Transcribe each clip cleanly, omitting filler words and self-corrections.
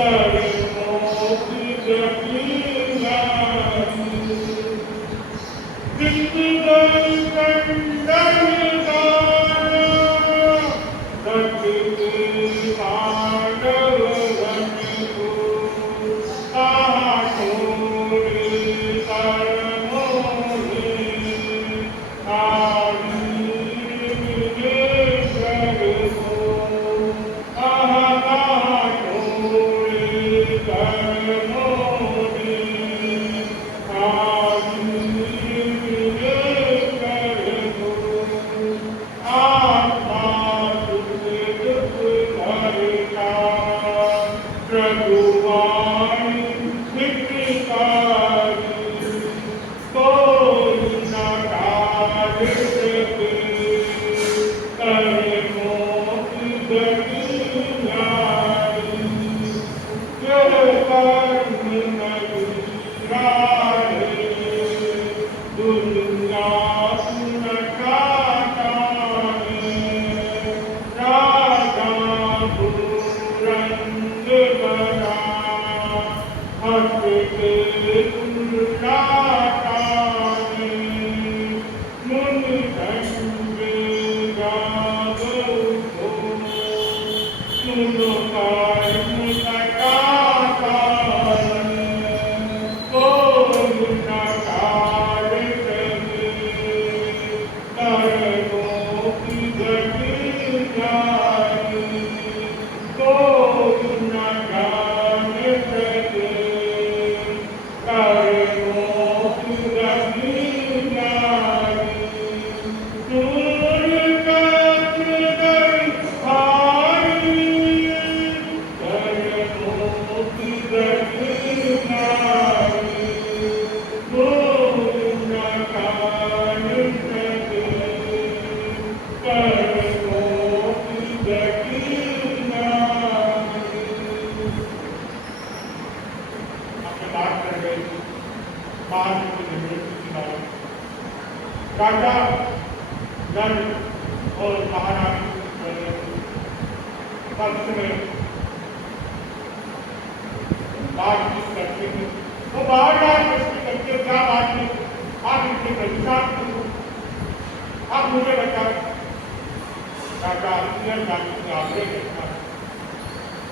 Sorry. राजा नल और महारानी पक्ष में बातचीत करते हैं। वो बार-बार प्रश्न करते हैं, क्या बात है, आप इनके परेशान क्यों, आप मुझे बताओ। राजा जीवन जाने से आग्रह करता है,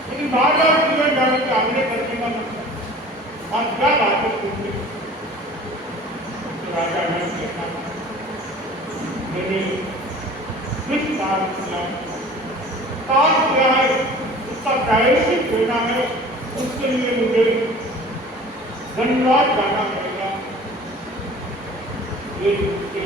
लेकिन बार-बार जीवन जाने से आग्रह करने का मतलब आप क्या बातें सुनते हैं। तो राजा नल कहता है, मैंने कुछ काम किया है, उसका प्रायश्चित देना है, उसके लिए मुझे धन्यवाद जाना पड़ेगा। ये उसके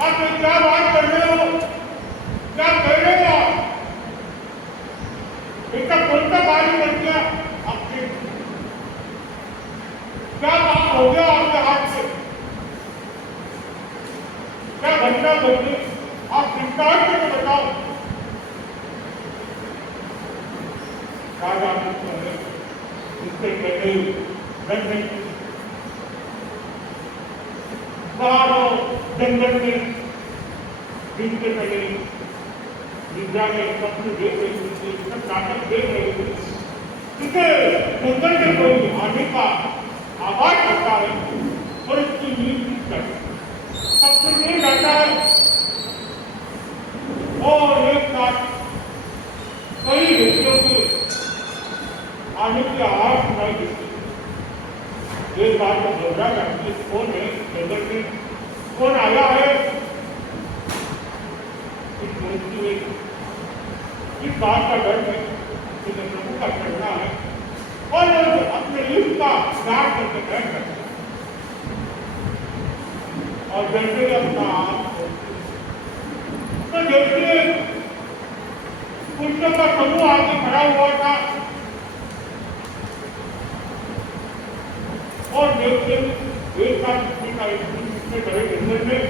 आप क्या बात कर रहे हो, क्या कर रहे हो आप, इतना कौन सा कार्य कर दिया आपने, क्या बात हो गया आपके हाथ से, क्या घटना घटी, आप विस्तार से तो बताओ। राजा इससे पहले जंगल में जिनके पहले विद्या में स्वप्न देख रही थी, सब नाटक देख रही थी, उसे जंगल में कोई आने का आवाज आता है और इसकी नींद टूट सबसे नींद आता है और एक साथ कई व्यक्तियों के आने की आवाज सुनाई देती है। एक बात को घबरा करती है, कौन है जंगल में, कौन आया है, इस बात का डर है कि प्रभु का चढ़ना है और अपने युद्ध का त्याग करके ग्रहण करते हैं। और जैसे अपना आप तो जैसे पुरुषों का समूह आगे खड़ा हुआ था और देखते एक साथ इतने बड़े जंगल में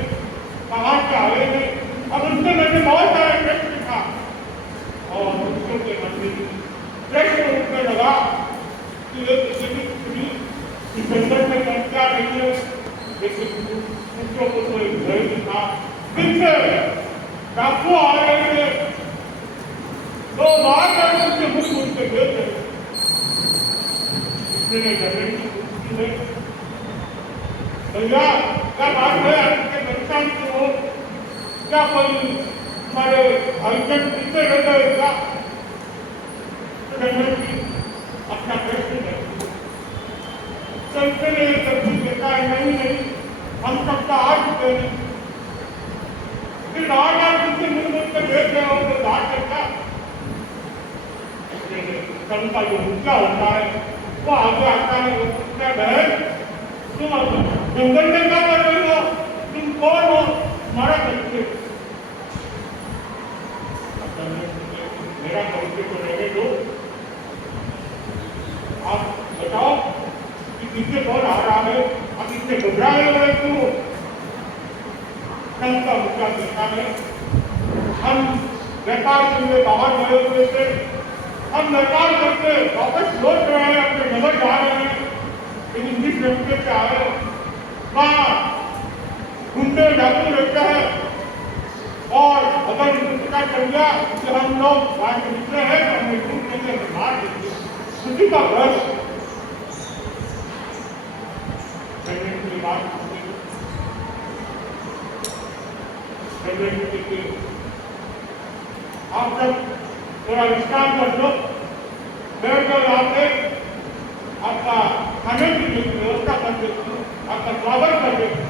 कहाँ से आए हैं, अब उनसे मैंने बहुत सारे प्रश्न था और बच्चों के मन में प्रश्न उठने लगा कि ये किसी भी इस जंगल में क्या नहीं है, लेकिन बच्चों को तो एक भय था, पीछे डाकू आ रहे थे, तो बार बार उनसे मुख मुझ के देख रहे। इसने जमीन की पूछती है, भैया क्या बात है, आपके परेशान क्यों हो, क्या कोई हमारे भाईजन पीछे रह गए क्या? तो जमीन की अपना प्रश्न करती है। तो इसने सब कुछ कहता है, नहीं नहीं, हम सबका आ चुके हैं। फिर बार बार किसी मुझ के देख रहे हो तो बात करता, का जो मुद्दा होता है वो आगे आता है। वो पूछता है, बहन तुम जंगल में क्या कर रही हो, तुम कौन हो, हमारा परिचय? मेरा परिचय तो रहने दो, आप बताओ कि पीछे कौन आ रहा है, आप इससे घबराए हुए क्यों? का मुद्दा कहता है, हम व्यापार के लिए बाहर गए हुए थे, हम व्यापार करके वापस लौट रहे हैं, अपने नगर जा रहे हैं, लेकिन जिस रास्ते से आए वहाँ गुंडे डाकू रहते हैं, और अगर पता चल गया कि हम लोग वहाँ से निकले हैं तो हमें लूट लेंगे, मार देंगे, उसी का भय। बात आप सब थोड़ा विश्राम कर लो, बैठ कर यहाँ पे आपका खाने की व्यवस्था कर देती हूँ, आपका स्वागत कर देती हूँ।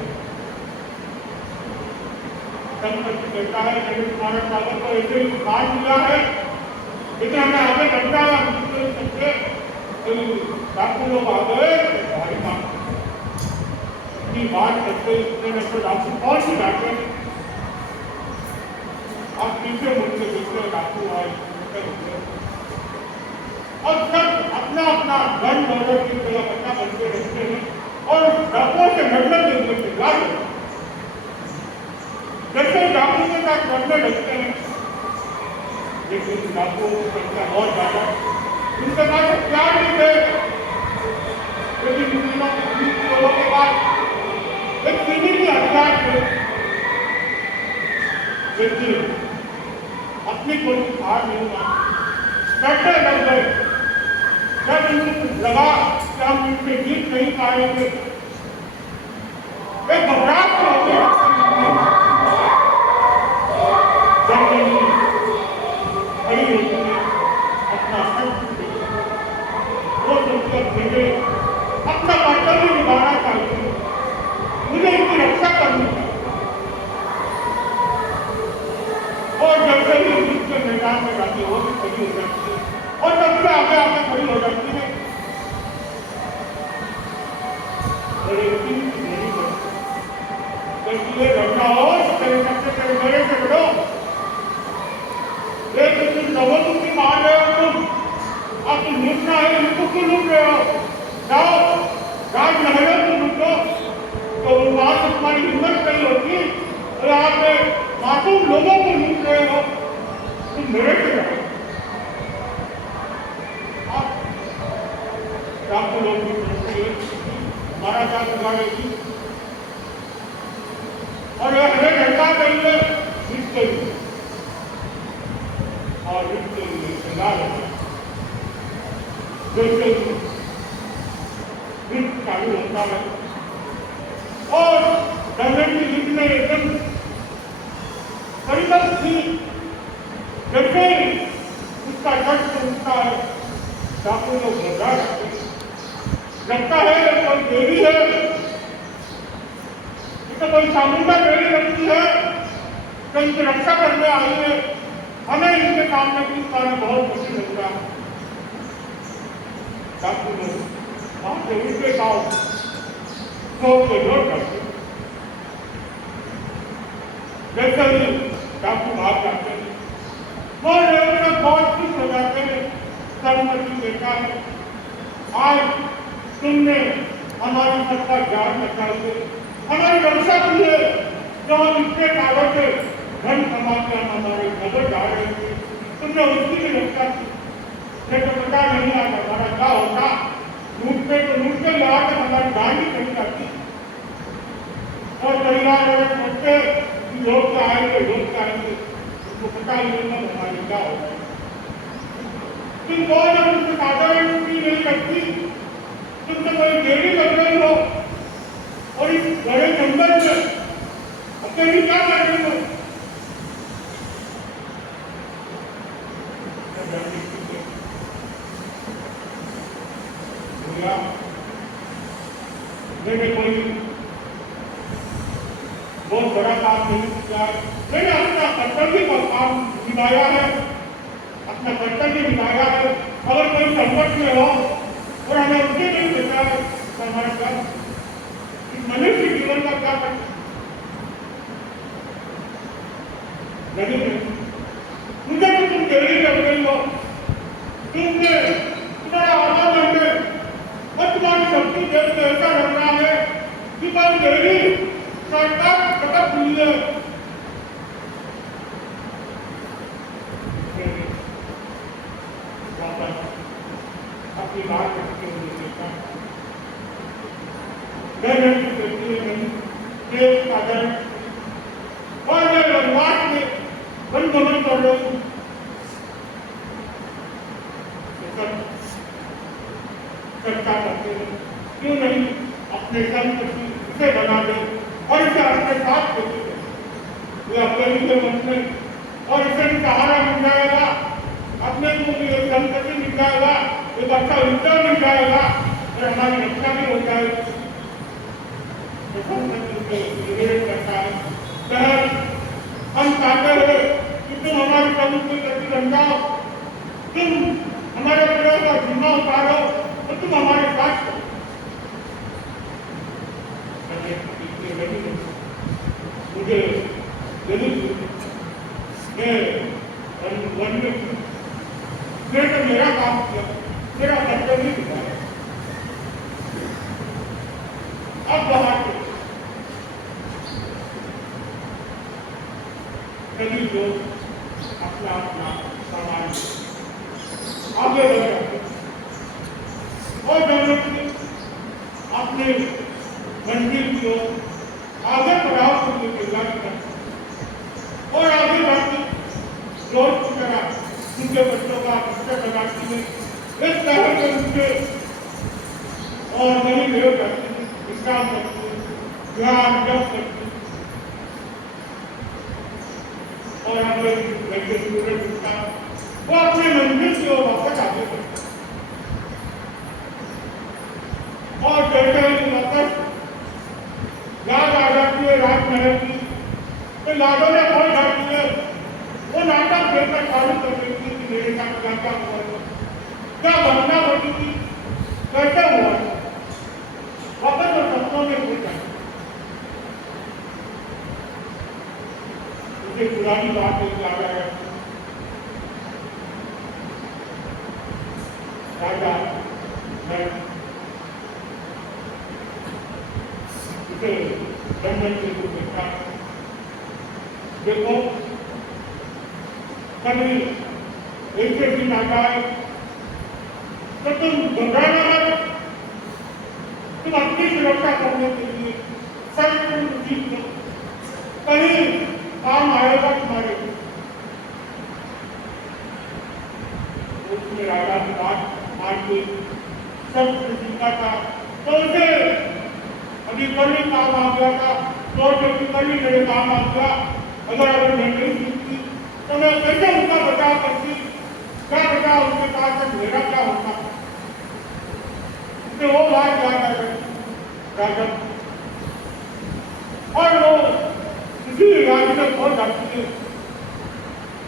कहता है मैंने तुम्हारा स्वागत को ऐसे ही मान लिया है, लेकिन हमें आगे बढ़ना है, डाकू लोग आ गए भारी काम की बात करते इतने डाकू कौन सी डाके, आप पीछे मुझसे देखते डाकू आए और सब अपना अपना गन ऑर्डर की तरह अपना बनते रहते हैं और डाकुओं से लड़ने के लिए तैयार होते हैं। जैसे डाकू के साथ लड़ने लगते हैं, लेकिन डाकुओं की संख्या बहुत ज्यादा, उनके पास हथियार नहीं थे, लेकिन लोगों के पास एक सीधी की हथियार थे, लेकिन अपनी कोई हार नहीं मानी, डरते लग गए। जब इनको लगा कि हम इनसे जीत नहीं पाएंगे, एक घबराहट हो गया, खड़ी होती है, अपना शस्त्र वो सोचकर भेजे, अपना कर्तव्य निभाना चाहिए, मुझे इनकी रक्षा करनी चाहिए। और जैसे ही युद्ध के मैदान में जाती है वो भी खड़ी हो जाती है और सबसे आगे आगे खड़ी हो जाती है। लड़ना हो तेरे सबसे तेरे मेरे से बढ़ो, लेकिन तुम लोगों को भी मार रहे हो, तुम अब तुम लूटना है, इनको क्यों लूट रहे हो? जाओ राजमहलों को लूटो, तो वहां से तुम्हारी हिम्मत नहीं होती, और यहाँ पे मासूम लोगों को लूट रहे हो, तुम मेरे से रहो। डाकू लोग भी सोचते हमारा क्या बिगाड़ेगी, और हमें घंटा करिए इसके लिए, और इसके लिए श्रृंगार जैसे युद्ध चालू होता है और दंगल की युद्ध में एकदम परिवर्तन थी, जैसे उसका शस्त्र उठता है, डाकू लोग घबरा जाते हैं, लगता है कोई देवी है, इसे कोई चामुंडा देवी लगती है, तो इनकी रक्षा करने आई है, हमें इनके सामने भी पाना बहुत मुश्किल लगता है। डाकू लोग वहां से उनके गाँव के लोग करते, जैसे ही डाकू भाग जाते हैं, वो लोग बहुत खुश हो जाते हैं। सरस्वती देखा है, आज तुमने हमारी सबका ज्ञान बचाइए, हमारी रक्षा की है, जो हम इतने कागज से धन कमाते हम हमारे नजर जा रहे थे, तुमने उसकी भी रक्षा की, लेकिन पता नहीं आज हमारा क्या होता, लूटते तो लूटते लगा कर हमारी जान भी चली जाती। और परिवार अगर सोचते लोग तो आएंगे उसको पता ही नहीं हमारी क्या होगा। तुम कौन है तुमसे साधारण छुट्टी नहीं लगती, तुमसे कोई देरी लग रही हो और इस बड़े जंगल में अकेली क्या कर रही हो? मैंने कोई बहुत बड़ा काम नहीं किया, मैंने अपना कर्तव्य का काम निभाया है, अपना कर्तव्य निभाया है। अगर कोई संकट में हो और हमें उससे नहीं देता है तो हमारे साथ इस मनुष्य जीवन का क्या करना नहीं। मुझे तो तुम देरी कर रही हो, तुमने तुम्हारा आधा घंटे और तुम्हारी शक्ति देर से ऐसा लग रहा है कि बस देरी सरकार खत्म हुई है। अपनी बात करते हुए देखा और मैं वनवास में वन गमन कर रही हूँ। चर्चा करते हैं क्यों नहीं अपने संत इसे बना दे और इसे अपने साथ देते हैं, ये अपने के मन में और इसे भी सहारा मिल जाएगा, अपने को भी एक संपत्ति मिल जाएगा, एक अच्छा विचार मिल जाएगा और हमारी रक्षा भी हो जाएगी। निवेदन करता है हम चाहते हैं कि तुम हमारी प्रभु के प्रति बन जाओ, तुम हमारे प्रयोग का जिम्मा उतारो और तुम हमारे साथ मुझे मैं तो मेरा काम किया, मेरा कर्तव्य दिखाया। अब बाहर सभी लोग अपना अपना सामान आगे बढ़ जाते और जरूरत अपने मंदिर को आगे बढ़ाओ के लिए तैयारी करते और आगे बढ़ते रोज की तरह उनके बच्चों का पुस्तक बनाती है, इस तरह के उनके और नई देव करती है, विश्राम करती है, ध्यान जप करती है और हम लोग वैसे सूरज उठता वो अपने मंदिर की ओर वापस आगे बढ़ते और जैसे ही वापस याद आ जाती है राजमहल की, तो यादों ने बहुत जाती है वो नाटक देखकर चालू कर देती है कि मेरे साथ क्या क्या हुआ, क्या घटना घटी थी, कैसे हुआ, वापस वो सपनों में भूल जाए। मुझे पुरानी बात याद आया, राजा ब्रह्मन को देखा, देखो कभी ऐसे दिन आता है तो तुम घबराना मत, तुम अपनी सुरक्षा करने के लिए सब सीख लो, कहीं काम आएगा तुम्हारे। उसमें राजा की बात मान के सब सीखा था, तो उसे अभी कल ही काम आ गया था, तो कल ही मेरे काम आ गया, अगर मैं नहीं सीखती तो मैं कैसे उनका बचाव करती, क्या बचा उनके पास तक मेरा क्या होता। तो वो बात याद आ गई राजा और वो किसी राज्य में बहुत जाती है,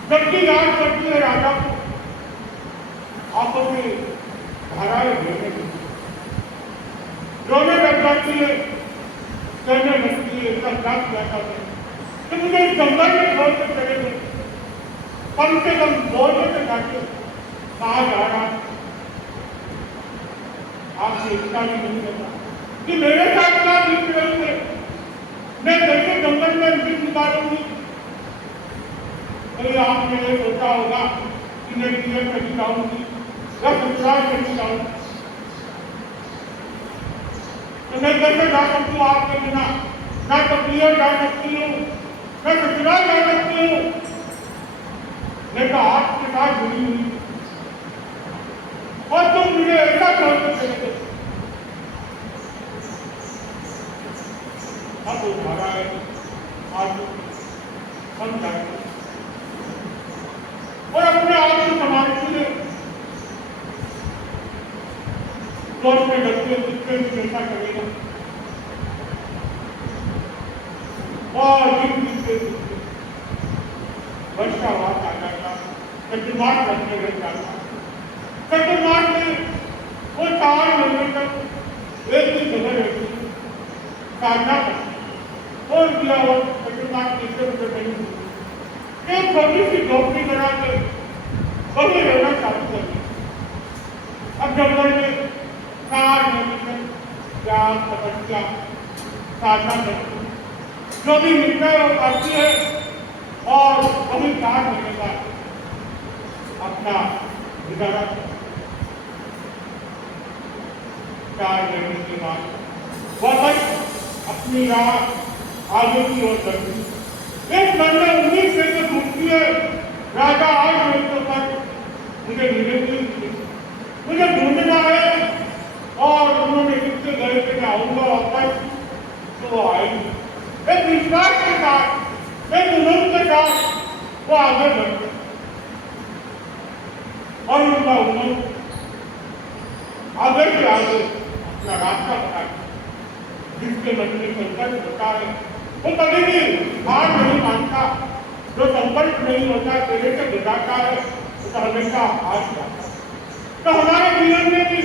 जबकि याद करती है राजा को आंखों में धाराएं बहने लगती, रोने लग जाती है, कहने लगती है सब रात बैठा है तो मुझे इस जंगल में छोड़ कर चले गए, कम से कम बोलने से जाके कहा जा रहा आपने इतना भी नहीं पता कि मेरे साथ क्या बीत रही है, मैं कैसे जंगल में बीत निकालूंगी। कहीं आपने ये सोचा होगा कि मैं क्लियर नहीं जाऊंगी या ससुराल नहीं जाऊंगी, तो मैं कैसे जा सकती हूँ आपके बिना, ना तो क्लियर जा सकती हूँ, मैं करके चले गए। अब उठारा है आज समझाए और अपने आप को संभालते हुए कौन से बच्चे कितने चिंता करेगा और वर्षा वात आ जाता, चतुर्मास रखने लग जाता। चतुर्मास में वो 4 महीने तक एक ही जगह रहती, साधना करती और दिया वो चतुर्मास तीसरे रुपये नहीं हुई। एक छोटी सी झोपड़ी बना के वही रहना चालू कर दी। अब जंगल में 4 महीने तक ज्ञान तपस्या साधना करती, जो भी मिलता है वो करती है और अभी 4 महीने बाद अपना गुजारा 4 महीने के बाद वापस अपनी राह आगे की ओर बढ़ती। एक मन में उम्मीद लेकर घूमती है, राजा आज मेरे तो पर मुझे मिलेंगे, मुझे ढूंढना है और उन्होंने जिससे गए थे मैं आऊंगा वापस तो वो आएंगे। एक विश्वास के साथ, एक उम्मीद के साथ वो आगे बढ़ते और उनका उम्मीद आगे से आगे अपना रास्ता बताए। जिसके मन में संकल्प होता है वो कभी भी हार नहीं मानता, जो संकल्प नहीं होता तेरे से गुजरता है तो हमेशा हार जाता। तो हमारे जीवन में भी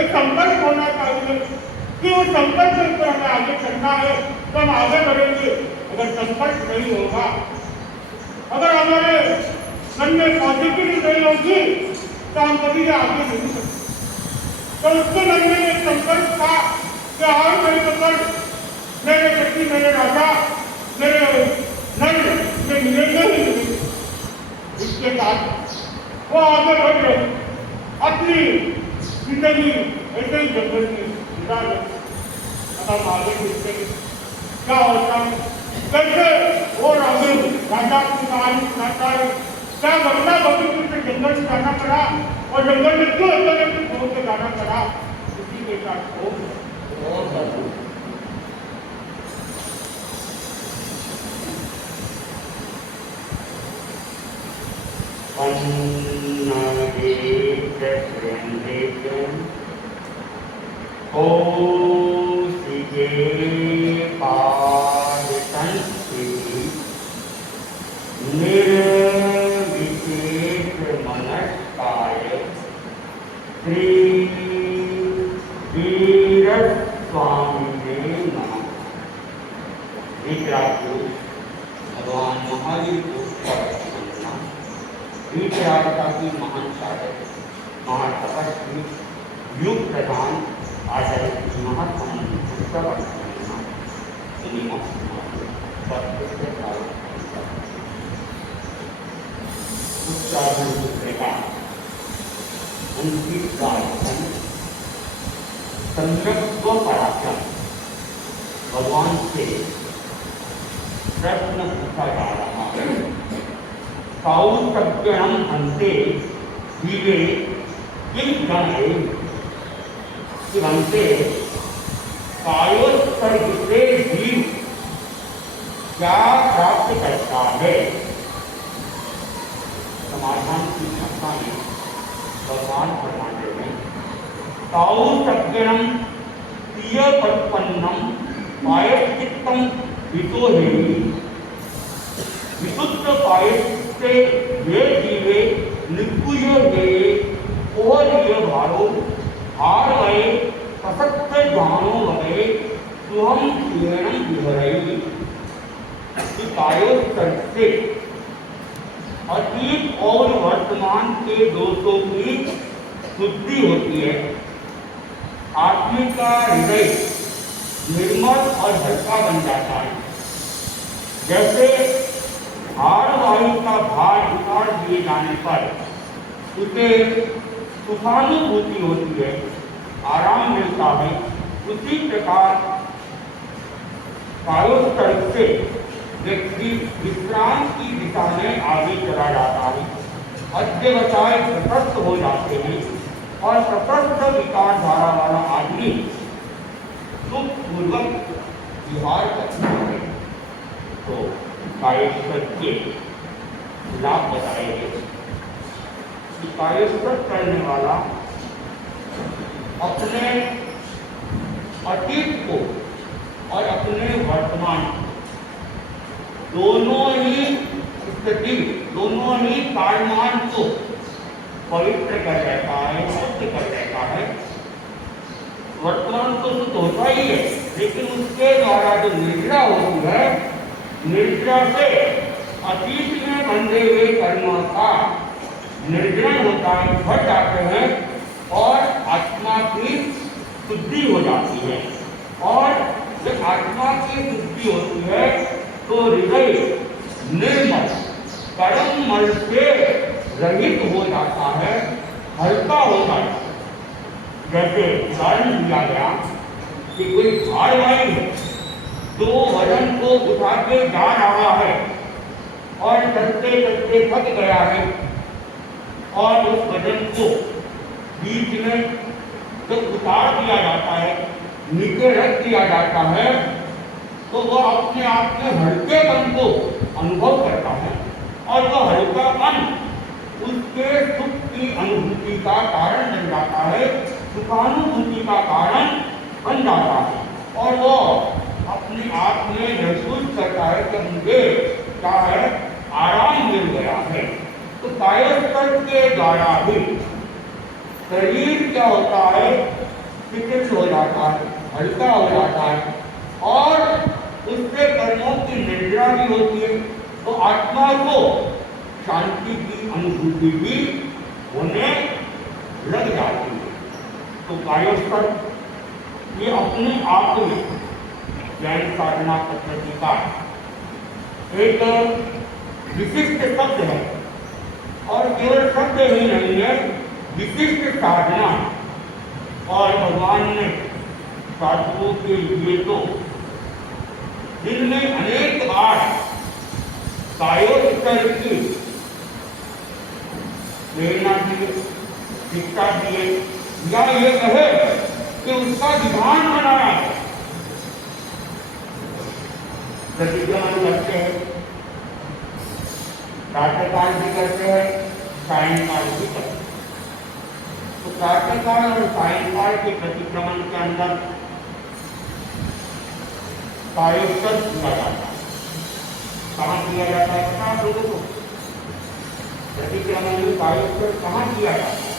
एक संकल्प होना चाहिए कि वो संकल्प के ऊपर हमें आगे चलना है तो हम आगे बढ़ेंगे। अगर संकल्प नहीं होगा, अगर हमारे मन में पॉजिटिविटी नहीं होगी तो हम कभी भी आगे नहीं सकते। तो उसके मन में एक संकल्प था कि आज मेरे संकल्प मेरे व्यक्ति मेरे राजा मेरे नल में मिलेंगे ही मिलेंगे। इसके साथ वो आगे बढ़ रहे अपनी जिंदगी ऐसे ही जंगल में गुजार रहे। अब हम आगे देखते हैं क्या होता है, कैसे वो आगे राजा की कहानी सुनाता है, क्या बंदा बगीचे से जंगल से जाना पड़ा और जंगल में क्यों अंदर छोड़ के जाना पड़ा, उसी के साथ भगवान महावीर को वीतरागता की महान साधक महान तपस्वी युग प्रधान आचार्य महात्मा उनकी सम्यक पराक्रम भगवान से प्रश्न पूछा जा रहा है। कौसज्ञम हंते जीवे किम गणे कि हंते कायोत्सर्ग से जीव क्या प्राप्त करता है। समाधान की भाषा में भगवान फरमाते हैं कौसज्ञम प्रियपत्पन्नम पायश्चित्तम हितो हेवी विशुद्ध पायस्ते ये जीवे निकुय गए और ये भारो हार गए कसत्य जानो गए सुहम क्षीणम विहरई। कायोत्सर्ग से अतीत और वर्तमान के दोषों की शुद्धि होती है। आदमी का हृदय निर्मल और हल्का बन जाता है। जैसे हार वायु का भार उतार दिए जाने पर उसे सुखानुभूति होती है, आराम मिलता है, उसी प्रकार कायोत्सर्ग से व्यक्ति विश्राम की दिशा में आगे चला जाता है। अध्यवसाय प्रशस्त हो जाते हैं, और तटस्थ विचारधारा वाला आदमी सुखपूर्वक विहार करता है। तो कायस्थ के लाभ बताएंगे कि कायस्थ करने वाला अपने अतीत को और अपने वर्तमान दोनों ही स्थिति, दोनों ही कालमान को पवित्र कर रहता है, शुद्ध कर रहता है। वर्तमान तो शुद्ध होता ही है, लेकिन उसके द्वारा जो निद्रा होती है, निद्रा से अतीत में बंधे हुए कर्मों का निर्जन होता है, घट जाते हैं और आत्मा की शुद्धि हो जाती है। और जब आत्मा की शुद्धि होती है तो हृदय निर्मल कर्म मल से रहित हो जाता है, हल्का हो जाता है। जैसे उदाहरण दिया गया कि कोई भाई है जो वजन को उठा के जा रहा है और चलते चलते थक गया है और उस वजन को बीच में जब उतार दिया जाता है, नीचे रख दिया जाता है, तो वह अपने आप में हल्केपन को अनुभव करता है और वह हल्कापन उसके सुख की अनुभूति का कारण बन जाता है, सुखानुभूति का कारण बन जाता है और वो अपने आप में महसूस करता है कि मुझे क्या है, आराम मिल गया है। तो कायस्थ के द्वारा भी शरीर क्या होता है, शिथिल हो जाता है, हल्का हो जाता है और उससे कर्मों की निद्रा भी होती है, तो आत्मा को शांति की अनुभूति भी होने लग जाती है। तो कायस्थ ये अपने आप में जैन साधना पद्धति का एक विशिष्ट शब्द है और केवल शब्द ही नहीं है, विशिष्ट साधना। और भगवान ने साधुओं के लिए तो दिन में अनेक बार कायोस्तर की प्रेरणा दिए, शिक्षा दिए, या ये कहे कि उसका विधान बनाया है। प्रतिक्रमण करते हैं, प्रातःकाल भी करते हैं, सायंकाल भी करते हैं। तो प्रातःकाल और सायंकाल के प्रतिक्रमण के अंदर कायोस्तर किया जाता है। कहाँ किया जाता है पता आप लोगों को? प्रतिक्रमण में कायोस्तर कहाँ किया जाता है?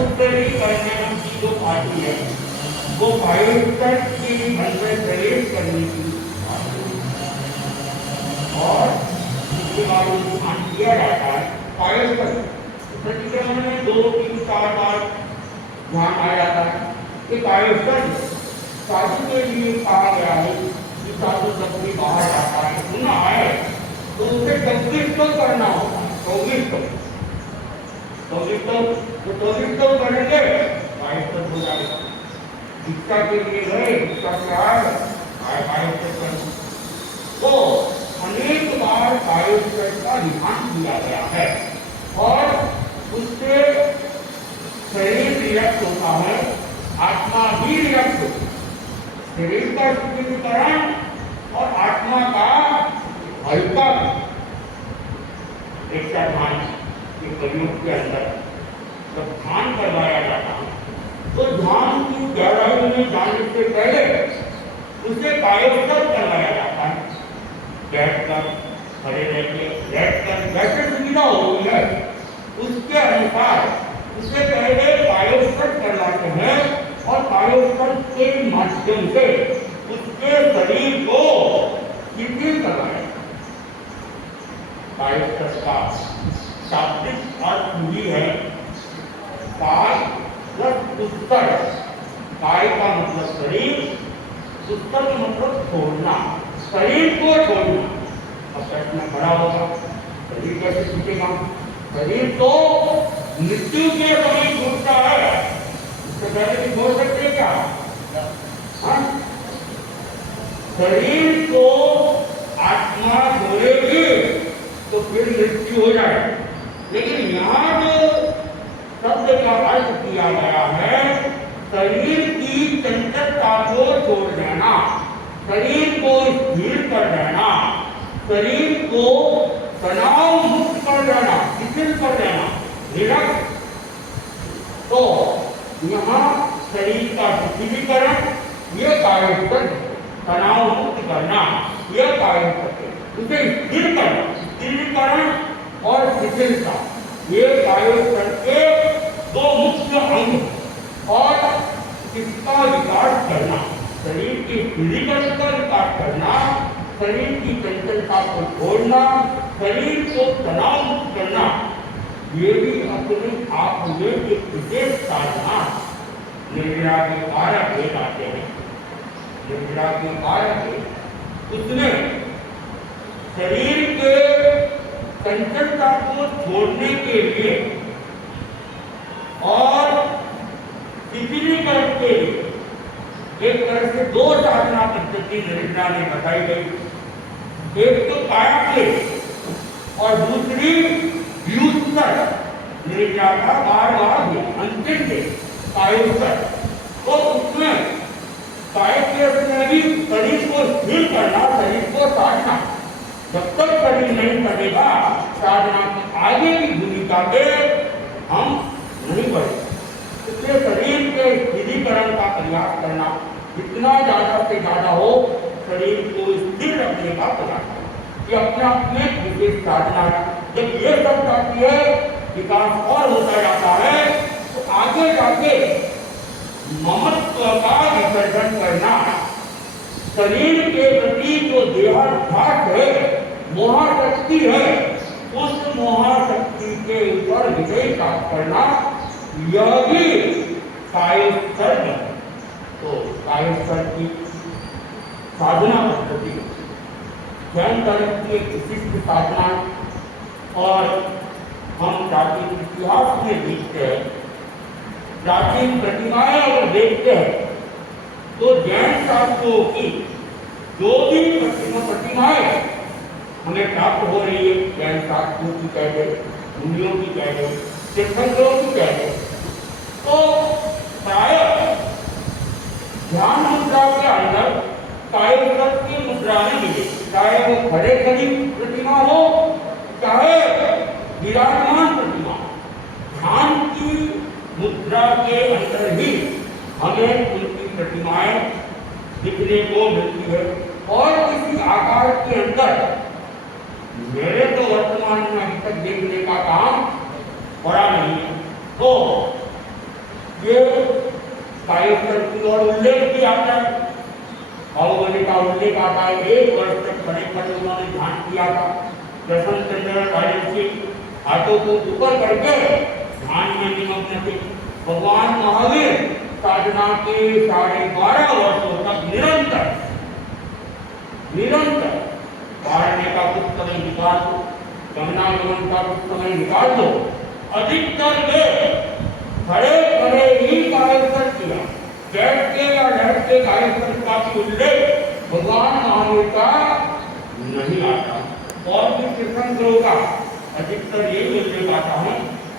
उत्तरी करने की जो पार्टी है वो कायोस्तर के अंदर प्रवेश करने की और उसके बाद ध्यान किया जाता है। कायोस्तर प्रतिक्रमण में 2, 3, 4 बार ध्यान आ जाता है कि कायोस्तर साधु के लिए कहा गया है कि साधु सबसे बाहर जाता है, सुना है तो उसे 24 तो करना होगा, 24 तो करेंगे कायोस्तर हो जाएगा। शिक्षा के लिए गए, शिक्षा क्या है, कायोस्तर करना। तो अनेक बार कायोस्तर का ध्यान किया गया है और उससे शरीर रिलैक्स होता है, आत्मा भी रिलैक्स होती है। शरीर का शुद्धिकरण और आत्मा का हल्का एक ध्यान के कलयुग के अंदर जब ध्यान करवाया जाता है तो ध्यान की गहराई में जाने से पहले उसे कायोस्तर करवाया जाता है। बैठकर, खड़े रहकर, बैठकर जैसे सुविधा होती है उसके अनुसार उसे पहले कायोस्तर करवाते हैं और कायोस्तर के माध्यम से उसके शरीर को शिथिल करवाया। कायोस्तर का शाब्दिक अर्थ भी है काय प्लस उत्तर। काय का मतलब शरीर, उत्तर का मतलब छोड़ना, शरीर को छोड़ना। अब प्रश्न खड़ा होगा, शरीर कैसे छूटेगा? शरीर तो मृत्यु के समय छूटता है, इससे पहले भी छोड़ सकते क्या? शरीर को आत्मा छोड़ेगी तो फिर मृत्यु हो जाए। लेकिन यहाँ जो शब्द का अर्थ किया गया है, शरीर की चंचलता को छोड़ देना, शरीर को स्थिर कर देना, शरीर को तनाव मुक्त कर देना, शिथिल कर देना, निरक्त। तो यहाँ शरीर का शिथिलीकरण, ये कायोत्तर, तनाव मुक्त करना, यह कायोत्तर, उसे स्थिर करना, शिथिलीकरण और शिथिलता, ये कायोत्तर के दो मुख्य अंग। और इसका विकास करना, शरीर के शिथिलीकरण का विकास करना, शरीर की चंचलता को छोड़ना, शरीर को तनाव मुक्त करना, ये भी अपने आप में एक विशेष साधना। निर्जरा के 12 भेद आते हैं, निर्जरा के 12 भेद, उसमें शरीर के चंचलता को छोड़ने के लिए और शिथिलीकरण के लिए एक तरह से दो साधना पद्धति निर्जरा में बताई गई। एक तो कायाक्लेश और दूसरी व्युत्तर। निर्जरा का 12 अंतिम कायोत्तर। तो उसमें कायाक्लेश में भी शरीर को स्थिर करना, शरीर को साधना। जब तक शरीर नहीं करेगा, साधना की आगे की भूमिका पे हम नहीं बढ़ेंगे। इसलिए शरीर के स्थिरीकरण का प्रयास करना, जितना ज्यादा से ज्यादा हो शरीर को स्थिर रखने का प्रयास करना, ये अपने आप में विशेष साधना है। जब ये सब जाती है, विकास और होता जाता है, तो आगे जाके ममत्व का विसर्जन करना, शरीर के प्रति जो देहाध्यास है, मोहाशक्ति है, उस मोहाशक्ति के ऊपर विजय प्राप्त करना, यह भी कायोत्तर है। तो कायोत्तर की साधना पद्धति जैन धर्म की एक विशिष्ट साधना। और हम प्राचीन इतिहास में देखते हैं, प्राचीन प्रतिमाएं अगर देखते हैं, तो जैन शास्त्रों की जो भी प्रतिमाएं हमें प्राप्त हो रही है, जैन शास्त्रों की कह गए, मुनियों की कह गए, तीर्थंकरों की कह गए, तो प्राय ध्यान मुद्रा के अंदर कायोत्तर की मुद्रा में मिले, चाहे वो खड़े खड़ी प्रतिमा हो, चाहे विराजमान प्रतिमा। ध्यान की मुद्रा के अंदर ही हमें उनकी प्रतिमाएं दिखने को मिलती है। और इसी आकार के अंदर मेरे तो वर्तमान में अभी तक देखने का काम पड़ा नहीं है। तो ये कायोत्तर की ओर उल्लेख भी आता है, बाहुबली का उल्लेख आता है। 1 वर्ष तक खड़े खड़े उन्होंने ध्यान किया था। दर्शन चंद्र हाथों को ऊपर करके ध्यान में निमग्न थे। भगवान महावीर साधना के 12.5 वर्षों तक निरंतर पारने का कुछ समय निकाल दो, गमनागमन का कुछ समय निकाल दो, अधिकतर वे खड़े खड़े ही कायोत्तर किया। बैठ के या बैठ के कायोत्तर का उल्लेख भगवान महावीर का नहीं आता। और भी तीर्थंकरों का अधिकतर यही उल्लेख आता है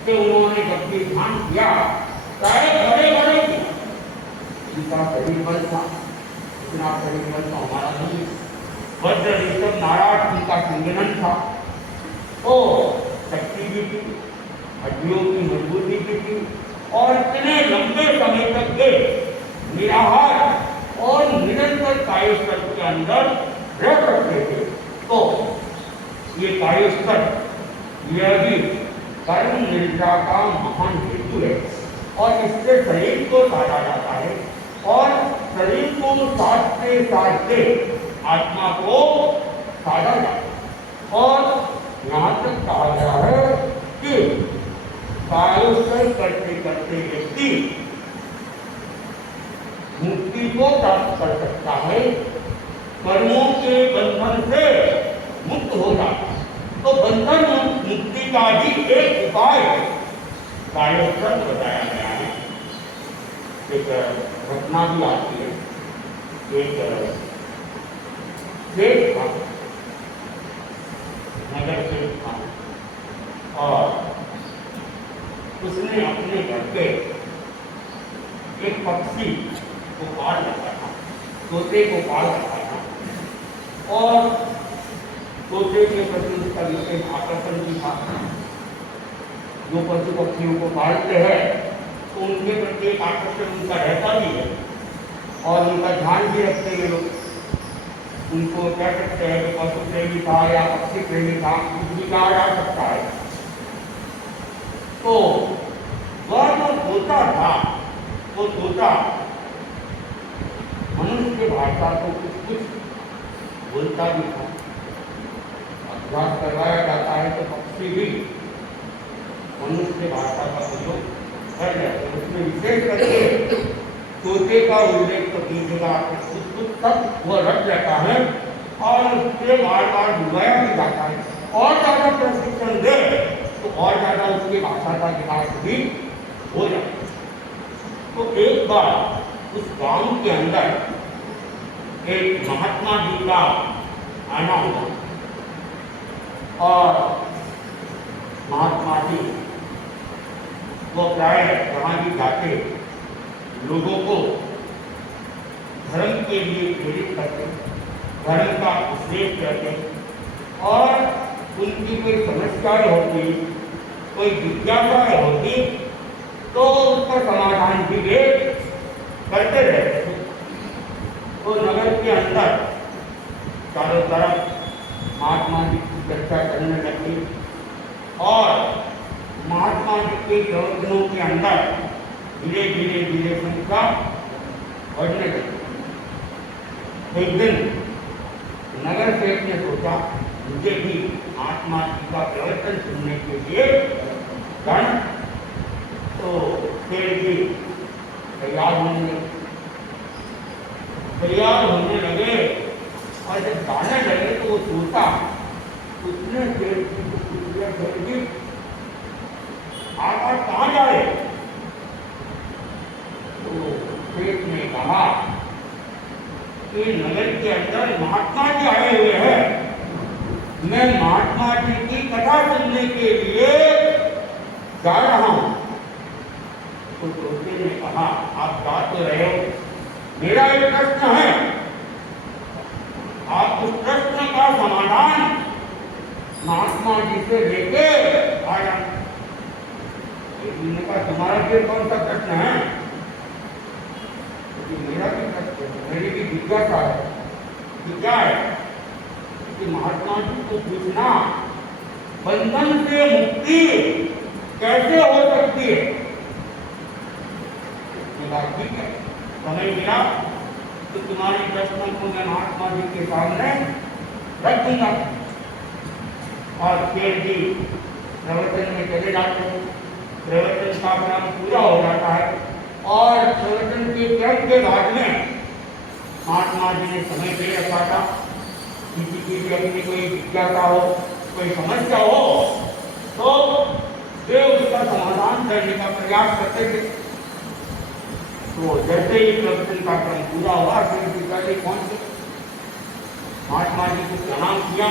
कि उन्होंने जब भी ध्यान किया, चाहे खड़े खड़े किया, जिनका शरीर बल था, इतना शरीर बल तो हमारा नहीं। वज्र ऋषभ नाराज उनका सिंगनन था, तो शक्ति भी थी, हड्डियों की मजबूती भी थी, और इतने लंबे समय तक के निराहार और निरंतर कायोत्तर के अंदर रह सकते थे। तो ये कायोत्तर यह भी कर्म निद्रा का महान हेतु है। और इससे शरीर को साधा जाता है, और शरीर को साधते साधते आत्मा को साधा जाता है। और यहाँ तक कहा गया है कि कायोत्तर करते करते व्यक्ति मुक्ति को प्राप्त कर सकता है, कर्मों के बंधन से मुक्त हो जाता है। तो बंधन मुक्ति का भी एक उपाय कायोत्तर बताया गया है। एक घटना भी आती है, एक सेठ था, और उसने अपने घर पे एक पक्षी को पाल रखा था, तोते को पाल रखा था और तोते के प्रति उसका विशेष आकर्षण भी था। जो पशु पक्षियों को पालते हैं तो उनके प्रति एक आकर्षण उनका रहता भी है और उनका ध्यान भी रखते हैं लोग। उनको कह सकते हैं कि पशु प्रेमी था या पक्षी प्रेमी था, कुछ भी कहा जा सकता है। तो वह जो तोता था, वो तोता मनुष्य की भाषा को कुछ कुछ बोलता भी था। अभ्यास करवाया जाता है तो पक्षी भी मनुष्य भाषा का प्रयोग कर रहे हैं। उसमें विशेष करके तोते का उल्लेख तो कीजिएगा, कुछ तक वह रख जाता है और उससे बार बार बुलाया भी जाता है। और ज़्यादा प्रशिक्षण दे तो और ज़्यादा उसकी भाषा का विकास भी हो जाता है। तो एक बार उस गांव के अंदर एक महात्मा जी का आना हुआ और महात्मा जी वो प्राय जहाँ भी जाते लोगों को धर्म के लिए प्रेरित करते, धर्म का उपदेश करते और उनकी कोई समस्याएं होती, कोई जिज्ञासाएं होती तो उसका समाधान भी वे करते रहते थे। तो नगर के अंदर चारों तरफ महात्मा जी की चर्चा करने लगी और महात्मा जी के प्रवचनों के अंदर धीरे धीरे धीरे संख्या बढ़ने लगी। एक दिन नगर सेठ ने सोचा मुझे भी महात्मा जी का प्रवचन सुनने के लिए जाना। तो सेठ जी तैयार होने लगे और जब जाने लगे तो वो सोचा, उसने सेठ जी को पूछ लिया, सेठ जी आप आज कहाँ जा रहे? तो सेठ ने कहा कि नगर के अंदर महात्मा जी आए हुए हैं, मैं महात्मा जी की कथा सुनने के लिए जा रहा हूं। तो तोते ने कहा आप जा तो रहे हो, मेरा एक प्रश्न है, आप उस प्रश्न का समाधान महात्मा जी से लेके आया। तुम्हारा फिर कौन सा प्रश्न है? मेरा भी प्रश्न है, मेरी भी जिज्ञासा है कि क्या है कि महात्मा जी को पूछना बंधन से मुक्ति कैसे हो सकती है। ठीक है, समय मिला तो तुम्हारे प्रश्नों को मैं महात्मा जी के सामने रख दूंगा। और फिर भी प्रवचन में चले जाते हैं, प्रवचन का क्रम पूरा हो जाता है और प्रवचन के क्रम के बाद में महात्मा जी ने समय दे रखा था, किसी की भी अपनी कोई जिज्ञासा हो, कोई समस्या हो तो वे उसका समाधान करने का प्रयास करते थे। तो जैसे ही प्रवचन का क्रम पूरा हुआ फिर पिताजी पहुंचे, महात्मा जी को प्रणाम किया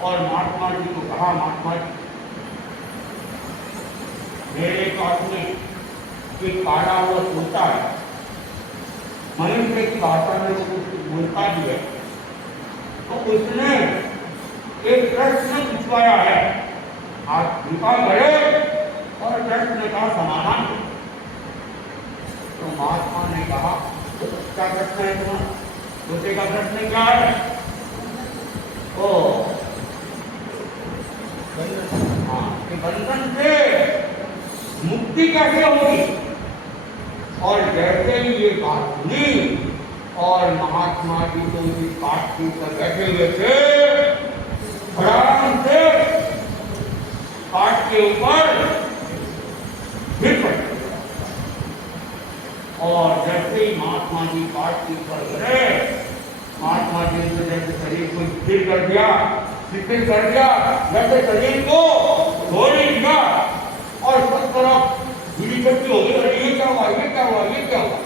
और महात्मा जी को कहा, महात्मा जी मेरे पास में एक काला हुआ तोता है, मनुष्य की भाषा में वो बोलता भी है, तो उसने एक प्रश्न पूछवाया है, आप कृपा करें और प्रश्न का समाधान करें। तो महात्मा ने कहा क्या प्रश्न है तुम्हारा? तोते का प्रश्न क्या है? ओ बंधन से मुक्ति कैसे होगी? और जैसे ही ये बात सुनी और महात्मा जी तो इस बात के ऊपर बैठे हुए थे, आराम से पाठ के ऊपर गिर पड़े और जैसे ही महात्मा जी पाठ के ऊपर गिरे, महात्मा जी ने जैसे शरीर को स्थिर कर दिया, शिथिल कर दिया, जैसे शरीर को धो दिया और सब तरफ धीरे चलती हो गई। अरे ये क्या हुआ, ये क्या हुआ, ये क्या हुआ?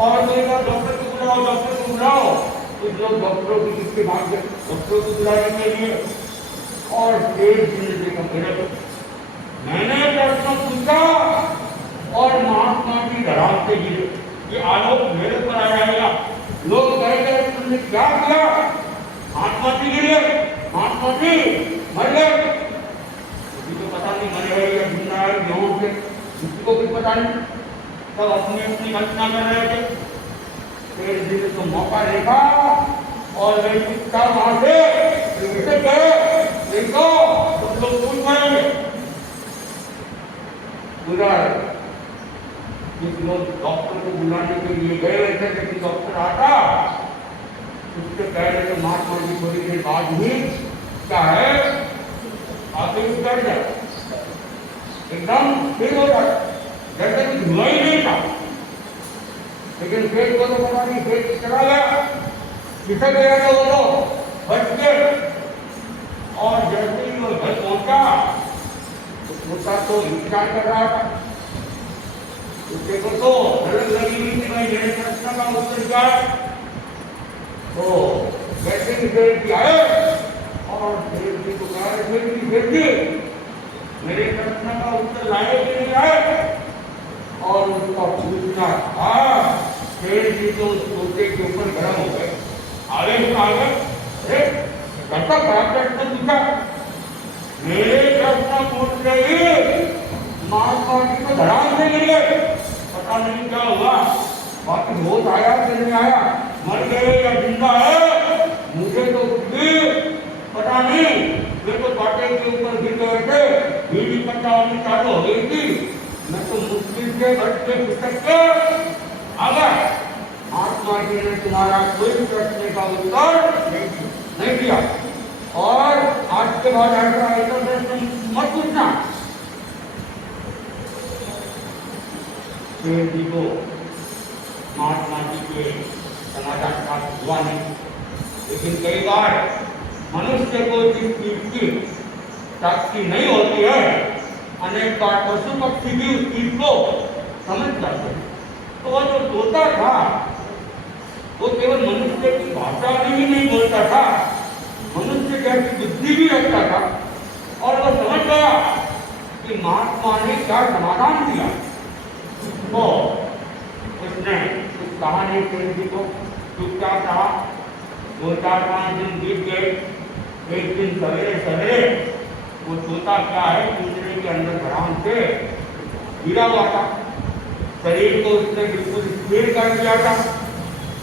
और मेरे पास डॉक्टर को बुलाओ, डॉक्टर को बुलाओ। कुछ लोग डॉक्टरों की किसके भाग गए डॉक्टरों को बुलाने के लिए और एक दिन ने देखा प्रश्न मेरे को, मैंने प्रश्न पूछा और महात्मा जी धड़ाम से गिरे। ये आरोप मेरे पर आ जाएगा। लोग कहेंगे तुमने क्या किया, महात्मा जी गिरे, महात्मा जी मर गए। किसी को पता नहीं मरे है या जिंदा है, बेहोश है, किसी को भी पता नहीं। सब अपनी अपनी घटना में रहे थे। फिर जी तो मौका देखा और वे चुपचाप वहां से गए। देखो तुम लोग पूछ पाएंगे पूरा कुछ लोग डॉक्टर को बुलाने के लिए गए हुए थे, लेकिन डॉक्टर आता उससे पहले तो महात्मा जी थोड़ी देर बाद ही क्या है आगे उतर जाए, एकदम फिर हो जाए, जैसे कुछ हुआ ही नहीं था। लेकिन पेट को तो पता नहीं, पेट चला गया, खिसक गया था वो तो बच के। और जैसे ही वो घर पहुंचा तो पोता तो इंतजार कर रहा था। उसके को तो अलग लगी हुई थी, भाई मेरे प्रश्न का उत्तर क्या है। तो वैसे ही सेठ जी आए और सेठ जी को कहा, सेठ जी मेरे प्रश्न का उत्तर लाए कि नहीं आए। और उसका पूछना था, सेठ जी तो उस तोते के ऊपर गर्म हो गए, आगे घंटा खराब प्रश्न पूछा। मेरे प्रश्न पूछ रही महात्मा जी को धड़ाम से गिर गए, पता नहीं क्या हुआ, बाकी होश आया कि नहीं आया, मर गए या जिंदा है मुझे तो कुछ भी पता नहीं। वे तो बाटे के ऊपर गिर गए थे, बीड़ी पट्टा होनी चालू हो गई थी, मैं तो मुश्किल से बच के खिसक के आ गया। महात्मा जी ने तुम्हारा कोई प्रश्न का उत्तर नहीं दिया और आज के बाद ऐसा प्रश्न मत पूछना। सेठ जी को महात्मा जी के समाचार प्राप्त हुआ नहीं, लेकिन कई बार मनुष्य को जिस चीज की प्राप्ति नहीं होती है, अनेक बार पशु पक्षी भी उस चीज को समझ जाते हैं। तो वह जो तोता था वो केवल मनुष्य की भाषा में ही नहीं बोलता था, मनुष्य जैसी बुद्धि भी रखता था। और वह समझ गया कि महात्मा ने क्या समाधान दिया। तो उसने उस कहानी सेठ जी को चुपचाप रहा। 2-4-5 दिन बीत गए। एक दिन सवेरे सवेरे वो तोता क्या है पिंजरे के अंदर धड़ाम से गिरा हुआ था। शरीर को उसने बिल्कुल स्थिर कर दिया था,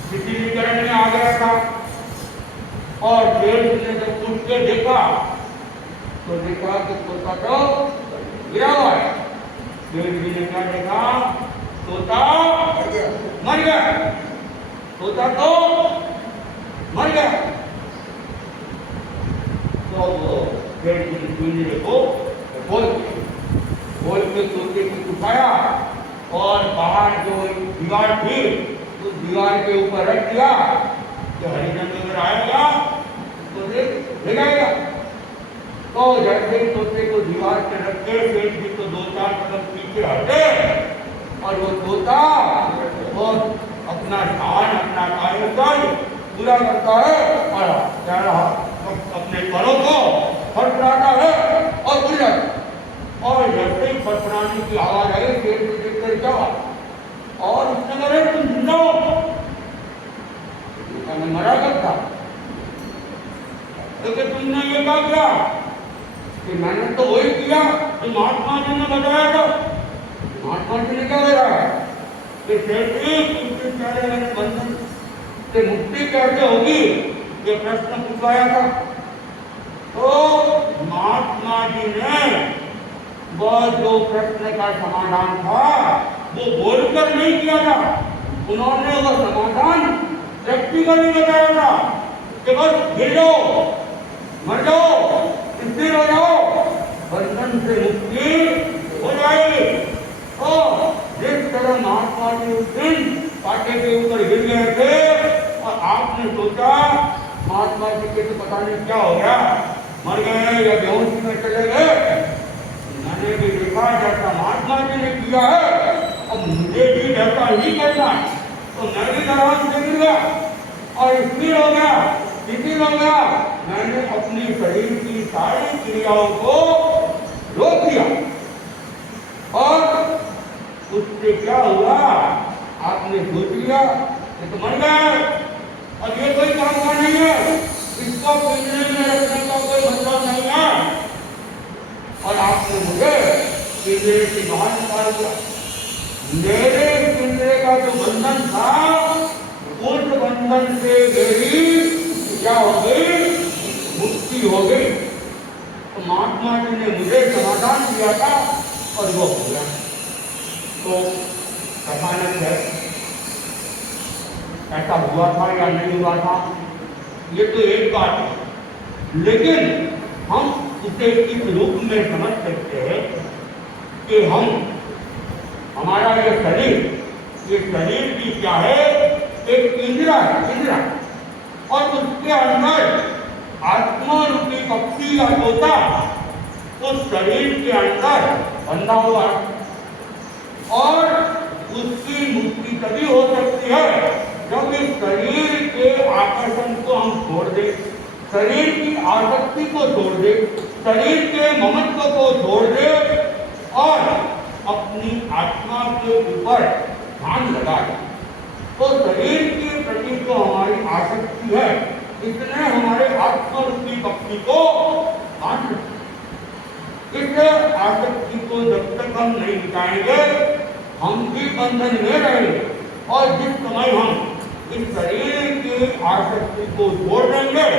शिथिलीकरण में आ गया था। और सेठ ने जब उठ के देखा तो देखा कि तोता तो गिरा हुआ है। सेठ जी ने क्या देखा, तोता मर गया, तोता तो मर गया। तो वो सेठ जी ने पिंजरे को खोल के तोते को उठाया और बाहर जो दीवार थी उस दीवार के ऊपर रख दिया कि हरिजन अगर आएगा तो ले जाएगा। तो जैसे तोते को दीवार पे रख के सेठ जी को 2-4 कदम पीछे हटे और वो तोता और अपना ध्यान अपना कार्यकाल पूरा करता है और क्या रहा अपने परों को फटफड़ाता है और गिर जाता है। और जैसे ही फटफड़ाने की आवाज आई सेठ जी देखकर क्या और उसने कहा तुम जिंदा हो, मैं मरा करता। तो तुमने ये क्या किया कि मैंने तो वही किया जो महात्मा जी ने बताया था। महात्मा जी ने क्या बताया कि सेठ जी तुमसे पहले मैंने बंधन से मुक्ति कैसे होगी ये प्रश्न पूछवाया था। तो महात्मा जी ने वह जो प्रश्न का समाधान था वो बोलकर नहीं किया था, उन्होंने वह समाधान प्रैक्टिकली बताया था कि बस गिर जाओ, मर जाओ, स्थिर हो जाओ, बंधन से मुक्ति हो जाएगी। तो जिस तरह महात्मा जी उस दिन पाटे के ऊपर गिर गए थे और आपने सोचा महात्मा जी के तो पता नहीं क्या हो गया, मर गए या बेहोशी में चले गए। मैंने भी देखा जैसा महात्मा जी ने किया है और मुझे भी ऐसा ही करना है। तो मैं भी धड़ाम से गिर गया और स्थिर हो गया, शिथिल हो गया। मैंने अपनी शरीर की सारी क्रियाओं को रोक दिया और उससे क्या हुआ, आपने सोच लिया ये तो मर गया और ये कोई काम का नहीं है, इसको पिंजरे में रखने का कोई मतलब नहीं है, और आपने मुझे पिंजरे से बाहर निकाल दिया। मेरे पिंजरे का जो बंधन था उस बंधन से मेरी क्या हो गई, मुक्ति हो गई। तो महात्मा जी ने मुझे समाधान दिया था और वो हो गया। तो कथानक है, ऐसा हुआ था या नहीं हुआ था ये तो एक बात है, लेकिन हम उसे इस रूप में समझ सकते हैं कि हमारा ये शरीर भी क्या है, एक पिंजरा है, और उसके अंदर आत्मा रूपी पक्षी या तोता उस शरीर के अंदर बंधा हुआ है, और उसकी मुक्ति तभी हो सकती है जब इस शरीर के आकर्षण को हम छोड़ दें, शरीर की आसक्ति को छोड़ दें, शरीर के ममत्व को छोड़ दें और अपनी आत्मा के ऊपर ध्यान लगाए। तो शरीर के प्रति जो हमारी आसक्ति है इसने हमारे आत्मा रूपी पक्षी को बांध रखा। इस आसक्ति को जब तक हम नहीं मिटाएंगे हम भी बंधन में रहेंगे, और जिस समय हम इस शरीर की आसक्ति को छोड़ देंगे,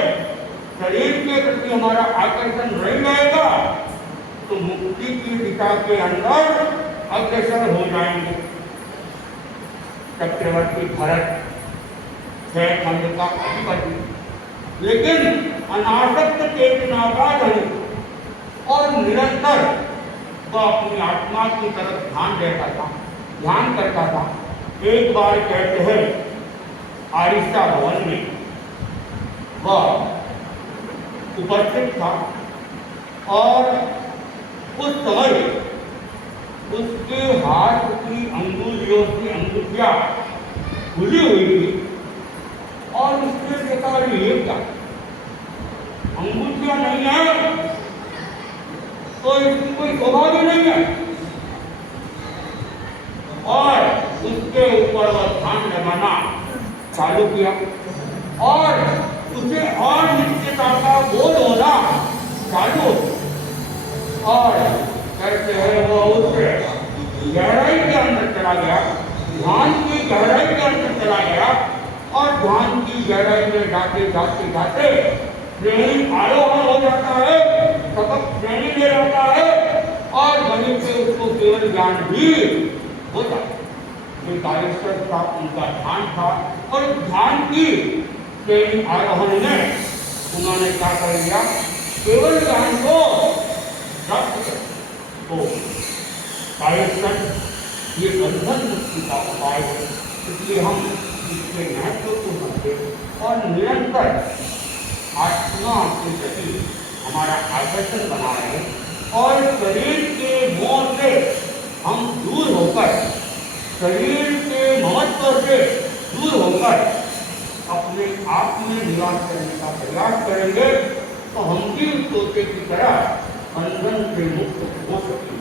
शरीर के प्रति हमारा आकर्षण नहीं रहेगा, तो मुक्ति की दिशा के अंदर अग्रसर हो जाएंगे। चक्रवर्ती भरत छह खंड का अधिपति, लेकिन अनासक्त चेतना का धनी, और निरंतर वह अपनी आत्मा की तरफ ध्यान करता था। एक बार कहते हैं आरिष्टा भवन में वह उपस्थित था, और उस समय उसके हाथ की अंगुलियों की अंगुलियां खुली हुई थी, और उसने देखा ये क्या अंगुलियां नहीं है तो इसकी कोई शोभा भी नहीं है, और उसके ऊपर वह ध्यान लगाना चालू किया, और उसे और निश्चितता का बोध होना चालू, और कहते हैं वो उससे गहराई के अंदर चला गया, ध्यान की गहराई के अंदर चला गया, और ध्यान की गहराई में जाते श्रेणी आरोहण हो जाता है, सबक श्रेणी ले जाता है, और वहीं पे उसको केवल ज्ञान भी होता है। कालेश्वर का उनका ध्यान था, और ध्यान की श्रेणी आरोहण में उन्होंने क्या कर लिया, केवल ज्ञान को प्राप्त कर। तो कालेश्वर ये बंधन मुक्ति का उपाय है, इसलिए हम इसके महत्व को समझें और निरंतर आत्मा के प्रति हमारा आकर्षण बना रहे, और शरीर के मोह से हम दूर होकर, शरीर के ममत्व से दूर होकर अपने आप में निवास करने का प्रयास करेंगे, तो हम भी उस तोते की तरह बंधन से मुक्त हो सकेंगे।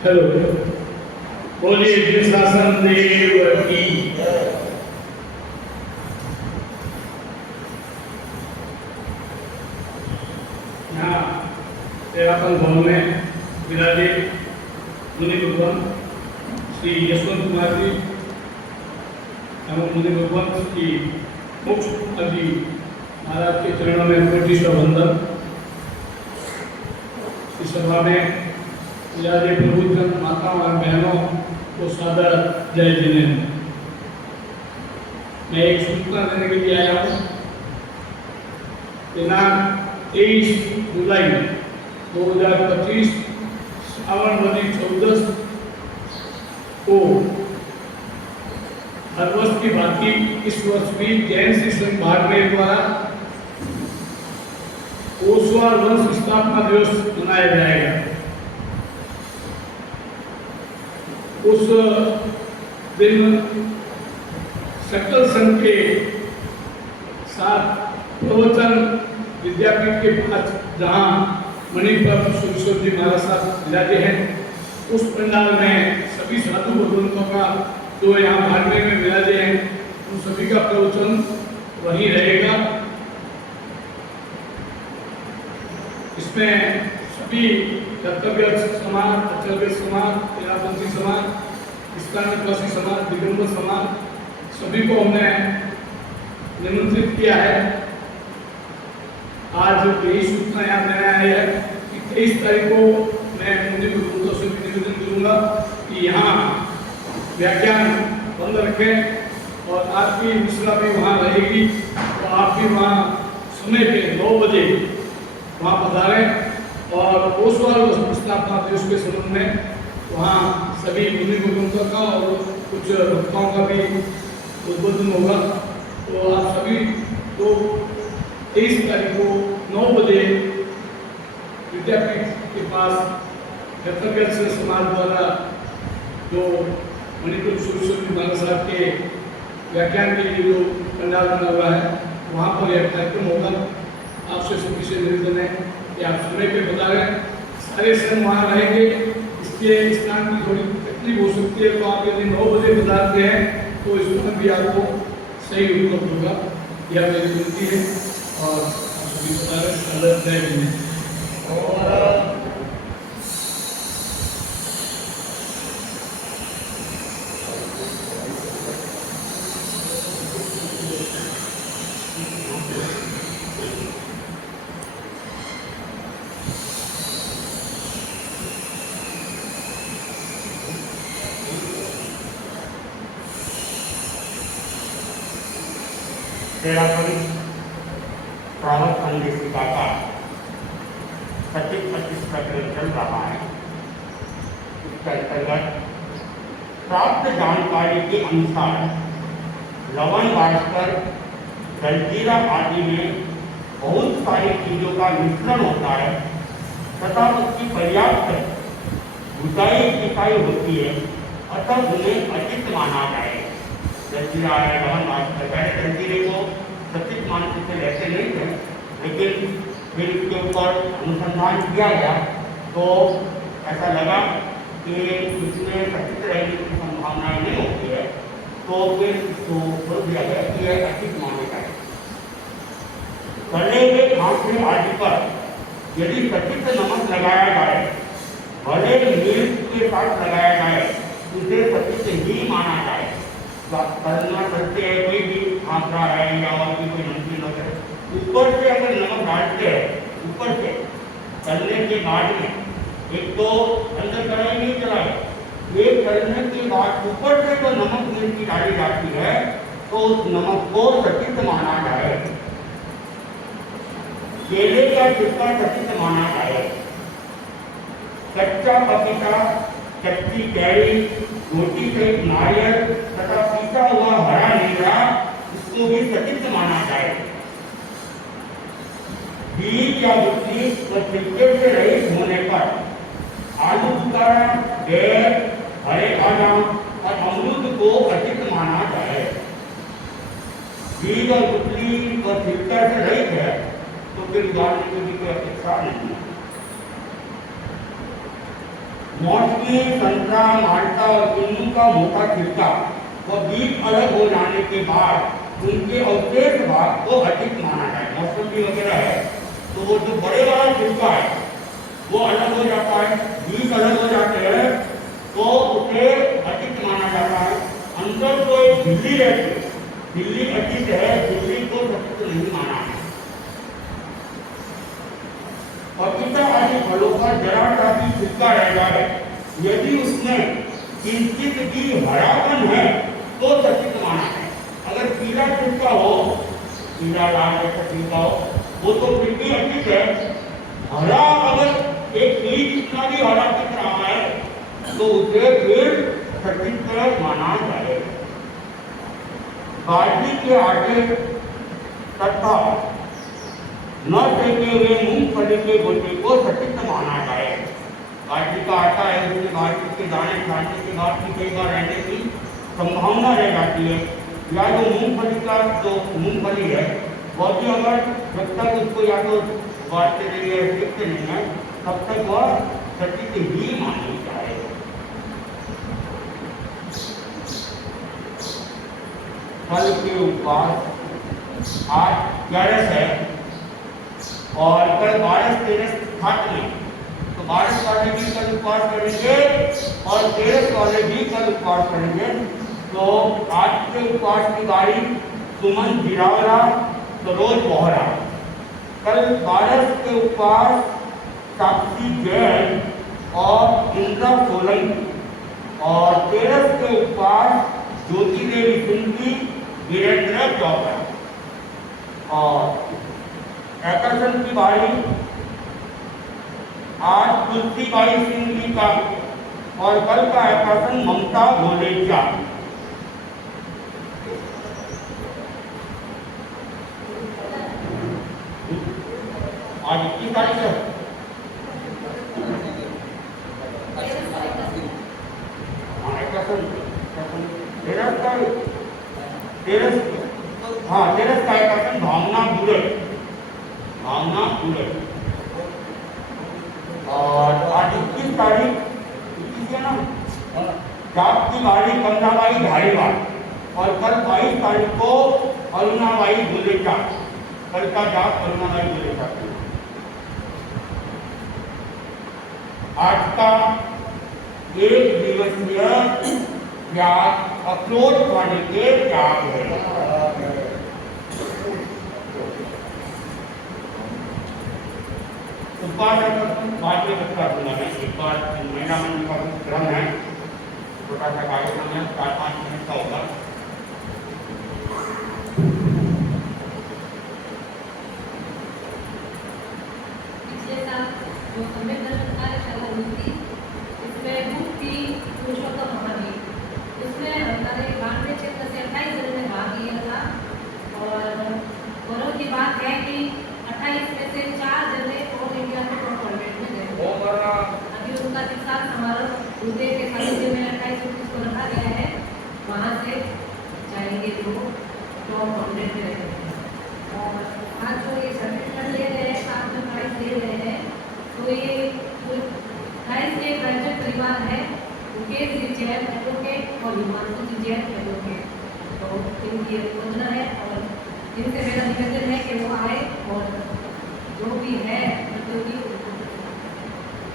हेलो, बोलिए जिस शासन देव की। यहाँ सेवासन भवन में विराजे मुनि भगवान श्री यशवंत कुमार जी एवं मुनि भगवान श्री मुख्य जी महाराज के चरणों में कोटि वंदन। इस सभा में विराजे प्रभुजन माताओं और बहनों को सादर जय जिनेन्द्र। मैं एक सूचना देने के लिए आया हूँ। दिनांक 23 जुलाई 2025 श्रावणवती 14 को हर वर्ष की भांति इस वर्ष भी जैन श्री संघ बाड़मेर द्वारा ओसवाल वंश स्थापना दिवस मनाया जाएगा। उस दिन सकल संघ के साथ प्रवचन विद्यापीठ के पास जहाँ मणिपर सुरेश्वर जी महाराज साहब विराजे हैं, उस पंडाल में सभी साधु भगवंतों का जो यहाँ बाड़मेर में विराजे हैं उन सभी का प्रवचन वहीं रहेगा। इसमें सभी कर्तव्य समाज, अचलव्य समाज, तेरापंथी समाज, इस्लामी समाज, दिगंबर समाज, सभी को हमने निमंत्रित किया है। आज यही सूचना यहाँ देना है कि 23 तारीख को मैं मुझे गुरुओं से निवेदन करूँगा कि यहाँ व्याख्यान बंद रखें और आपकी मिश्रा भी वहाँ रहेगी, तो आप भी वहाँ समय पे 9 बजे वहाँ पधारें और ओसवाल स्थापना दिवस के संबंध में वहाँ सभी मुनि भगवंतों का और कुछ भक्तों का भी उद्बोधन होगा। तो आप सभी को 23 तारीख को 9 बजे विद्यापीठ के पास कर्तव्य समाज द्वारा जो मणिपुर सुरेश्वर महाराज साहब के व्याख्यान के लिए जो पंडाल बना हुआ है वहाँ पर यह कार्यक्रम होगा। आपसे सभी से निवेदन है कि आप समय पे बता रहे हैं, सारे संघ वहाँ रहेंगे। इसके स्नान की थोड़ी तकलीफ हो सकती है, तो आप यदि 9 बजे बताते हैं तो इसमें भी आपको सही उपलब्ध होगा। यह मेरी विनती है और आप सभी बता रहे हैं। और प्रावत संदेशिका का 25 प्रकरण चल रहा है। इसके अंतर्गत प्राप्त जानकारी के अनुसार लवण वास्कर, जलजीरा आदि में बहुत सारी चीज़ों का मिश्रण होता है तथा उसकी पर्याप्त गुटाई इकाई होती है, अतः उन्हें अचित माना जाए। जलजीरा है, लवण वास्कर, पहले जलजीरे को सचित मानते से ऐसे नहीं थे, लेकिन फिर इसके ऊपर अनुसंधान किया गया तो ऐसा लगा कि इसमें सचित रहने की संभावनाएं नहीं होती है, तो फिर इसको बोल दिया गया कि यह अचित माने जाए। तले हुए खांसने आदि पर यदि सचित नमक लगाया जाए, भले मिर्च के साथ लगाया जाए, उसे सचित ही माना जाए। करना करते हैं, कोई भी खांसरा है या और भी कोई नमकीन होता है, ऊपर से अगर नमक डालते हैं, ऊपर से तलने के बाद में एक तो अंदर कढ़ाई नहीं चलाए, एक तलने के बाद ऊपर से जो नमक मिर्ची डाली जाती है तो उस नमक को सचित माना जाए। केले का छिलका सचित माना जाए। कच्चा पपीता, कच्ची कैरी, रोटी से नारियल तथा पीसा हुआ हरा नींबड़ा, इसको भी सचित माना जाए। बीज या गुठली व छिलके से रहित होने पर आलू बुखारा, बेर, हरे बादाम और अमरूद को अचित माना जाए। बीज और गुठली और छिलका से रहित है तो फिर उगाने की भी कोई अपेक्षा नहीं है। मौसमी, संतरा, माल्टा और किन्नू का मोटा छिलका व बीज अलग हो जाने के बाद उनके अवशेष भाग को अचित माना जाए। मौसमी वगैरह है तो वो जो बड़े वाला छिलका है वो अलग हो जाता है, बीज अलग हो जाते हैं तो उसे अचित माना जाता है। अंदर जो एक झिल्ली रहती है, झिल्ली अचित है, झिल्ली को सचित नहीं माना है। पपीता आदि फलों का जरा सा भी छिलका रह जाए, यदि उसमें किंचित भी हरापन है तो सचित माना है। अगर पीला छिलका हो, पीला लाल जैसा छिलका हो वो तो फिर भी अधिक है। हरा अगर एक ईंट इतना भी हरा दिख रहा है तो उसे फिर सटीक माना जाएगा। बाजरी के आटे तथा न सेके हुए मूंगफली के गोटे को सटीक माना जाए। बाजरी का आटा है, उसमें बाजरी के दाने छाटने के बाद भी कई बार रहने की संभावना रह जाती है। या जो मूंगफली का जो मूंगफली है वह भी अगर जब तक उसको या तो बांटते नहीं है, सीखते नहीं है, तब तक वह सटीक ही मानी जाए। कल के उपवास आज 11 है और कल 12-13 घाट में, तो 12 वाले भी कल उपवास करेंगे और 13 वाले भी कल उपवास करेंगे। तो आज के उपवास की बारी सुमन जिरावला, सरोज बोहरा। कल 12 के उपवास साक्षी जैन और इंद्रा सोलंकी और 13 के उपवास ज्योति देवी सिंह, वीरेंद्र चौपड़ा। और एकर्षण की बारी आज तुलसीबाई सिंह जी का और कल का एकर्षण ममता गोलेचा। आज 21 तारीख है। तेरस का एकर्षण भावना बुलट, भावना बुलट। और आज 21 तारीख 21 है ना, जाप की बारी कंधाबाई धारीवाल और कल 22 तारीख को अरुणाबाई गुलेचा। कल का जाप अरुणाबाई गुलेचा। आज का 1 दिवसीय त्याग अखरोट खाने के त्याग है। उपवास बाद में बता दूंगा मैं। एक बार महिला मंडल का क्रम है, छोटा सा कार्यक्रम है, 4-5 मिनट का होगा। पिछले साल जो संवेदन कार्यशाला हुई थी उसमें मुक्ति पुरुषोत्तम महावीर, उसमें हमारे 92 क्षेत्र से 28 जिले में भाग लिया था। और गौरव की बात है कि 28 में से 4 जने ऑल इंडिया में टॉप फॉर्मेट में गए। अभी उनका दीक्षांत समारोह उदय के सानिध्य में 28-29 को रखा गया है, वहाँ से जाएंगे जो टॉप फॉर्मेट में रहेंगे। और आज जो ये सर्टिफिकेट ले रहे हैं, साथ में प्राइज ले रहे हैं, तो ये जो 28 के ग्रेजुएट परिवार है, मुकेश जी जैन एडवोकेट और हिमांशु जी जैन एडवोकेट, तो इनकी योजना है। और इनसे मेरा निवेदन है कि वो आए और जो भी है प्रतियोगी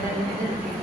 निवेदन कीजिए।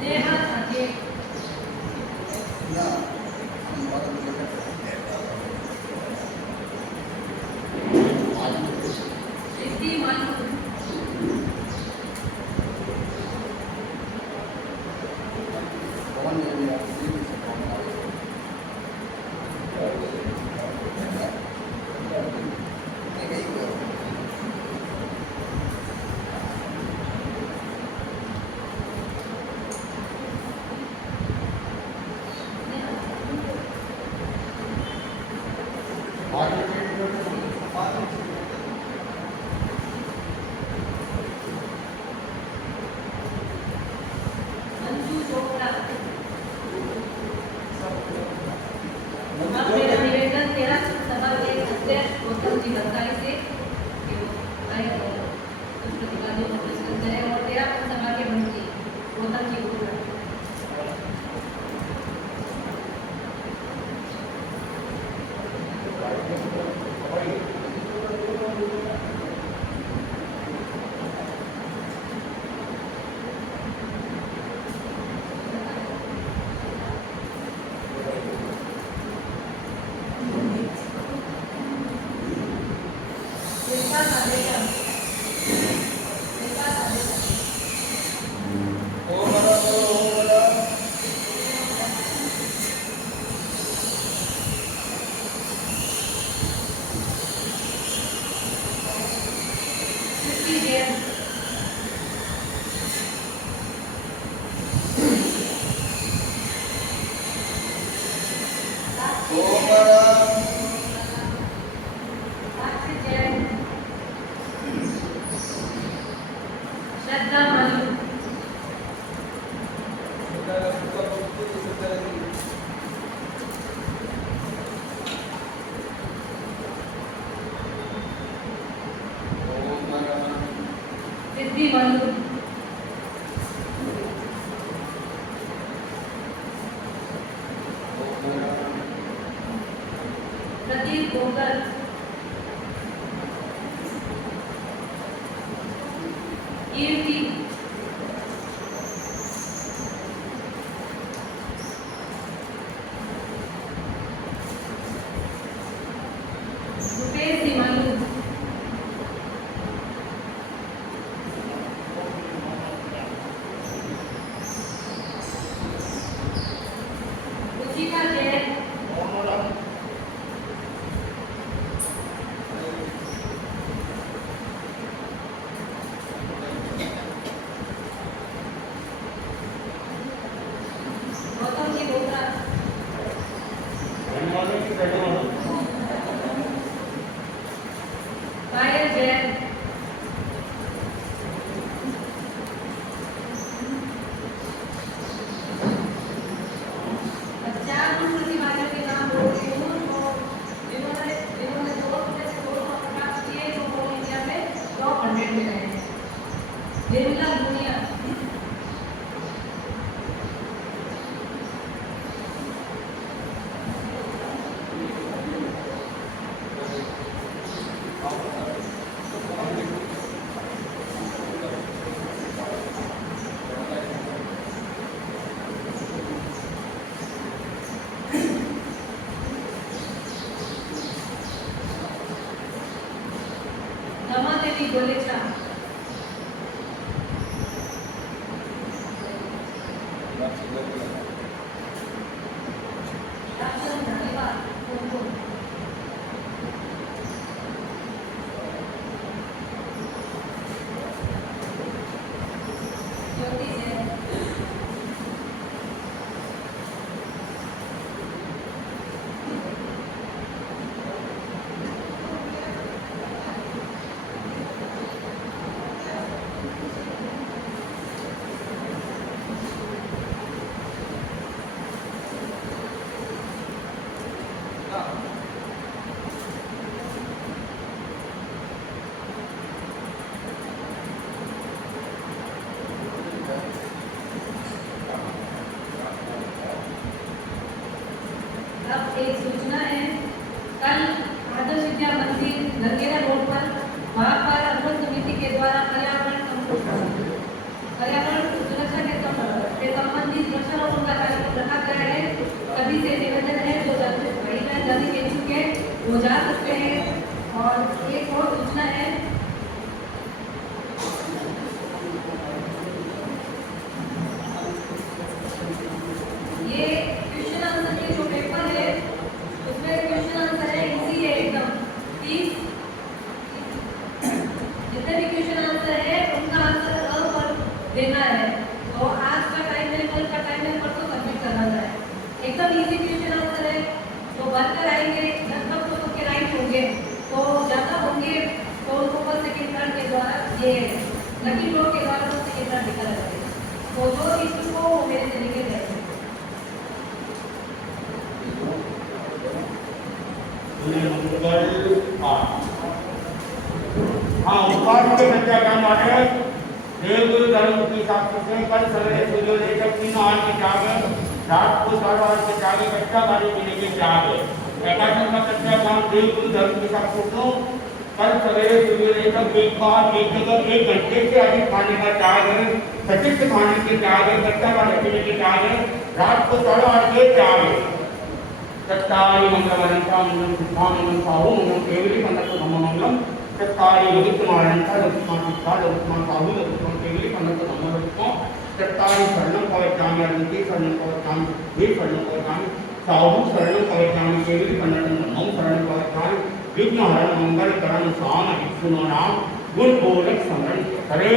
नेहा साकेत, रिद्धि मानू, मंजू चोपड़ा। अब मेरा निवेदन तेरा सभा के अध्यक्ष गौतम जी बंगाली से कि वो आए और कुछ प्रतिवादियों को प्रश्न करें और तेरा सभा के मंत्री गौतम जी को शिल्पा सादेकर, शिल्पा सादेकर, कृति जैन, साक्षी जैन, श्रद्धा मालू, रिद्धि मालू, प्रदीप गोकर, कीर्ति, रुपेश हिमालू, रुचिका जैन, सकते हैं। और एक और सूचना है, ये क्वेश्चन आंसर के जो पेपर है उसमें क्वेश्चन आंसर है इजी है एकदम 30 जितने भी क्वेश्चन आंसर है उनका आंसर अ पर देना है। तो आज का टाइम है, कल का टाइम है, परसों सबमिट करना है। एकदम इजी क्वेश्चन आंसर है, तो बनकर आएंगे लगभग तो सबके राइट होंगे, तो ज़्यादा होंगे तो उनको फर्स्ट सेकेंड थर्ड के द्वारा ये लकी ड्रॉ के द्वारा फर्स्ट सेकेंड थर्ड निकल जाएंगे। तो जो इश्यू को वो मेरे से लेके जाएंगे। हाँ, उपकार के बच्चा का माने देवगुरु धर्म की शास्त्र से कल सवेरे सूर्योदय तक 3 आठ के जागे, रात को 8:30 के जागे, कच्चा बारी पीने के जागे। एकादश का कच्चा काम देवगुरु धर्म की शास्त्र को कल सवेरे सूर्योदय तक एक बार एक जगह 1 घंटे से अधिक खाने का त्याग है, सचित खाने के त्याग है, कच्चा बारी पीने के त्याग है, रात को 8:30 के त्याग है। तत्तारी मंगलवरंता मंगल सिद्धा मंगल साहु मंगल केवली कनक धम्ममंगलम तत्तारी लघुत्तमारंता लघुत्तमासिद्धा लघुत्तमा साहु लघुत्तमा केवली कनक धम्मरत्तम तत्तारी शरणं कवचामि अरन्ति शरणं कवचामि वे शरणं कवचामि साहु शरणं कवचामि केवली कनक धम्मं शरणं कवचामि विघ्नहरण मंगलकरण शान विष्णु नाम गुण गोरख स्मरण हरे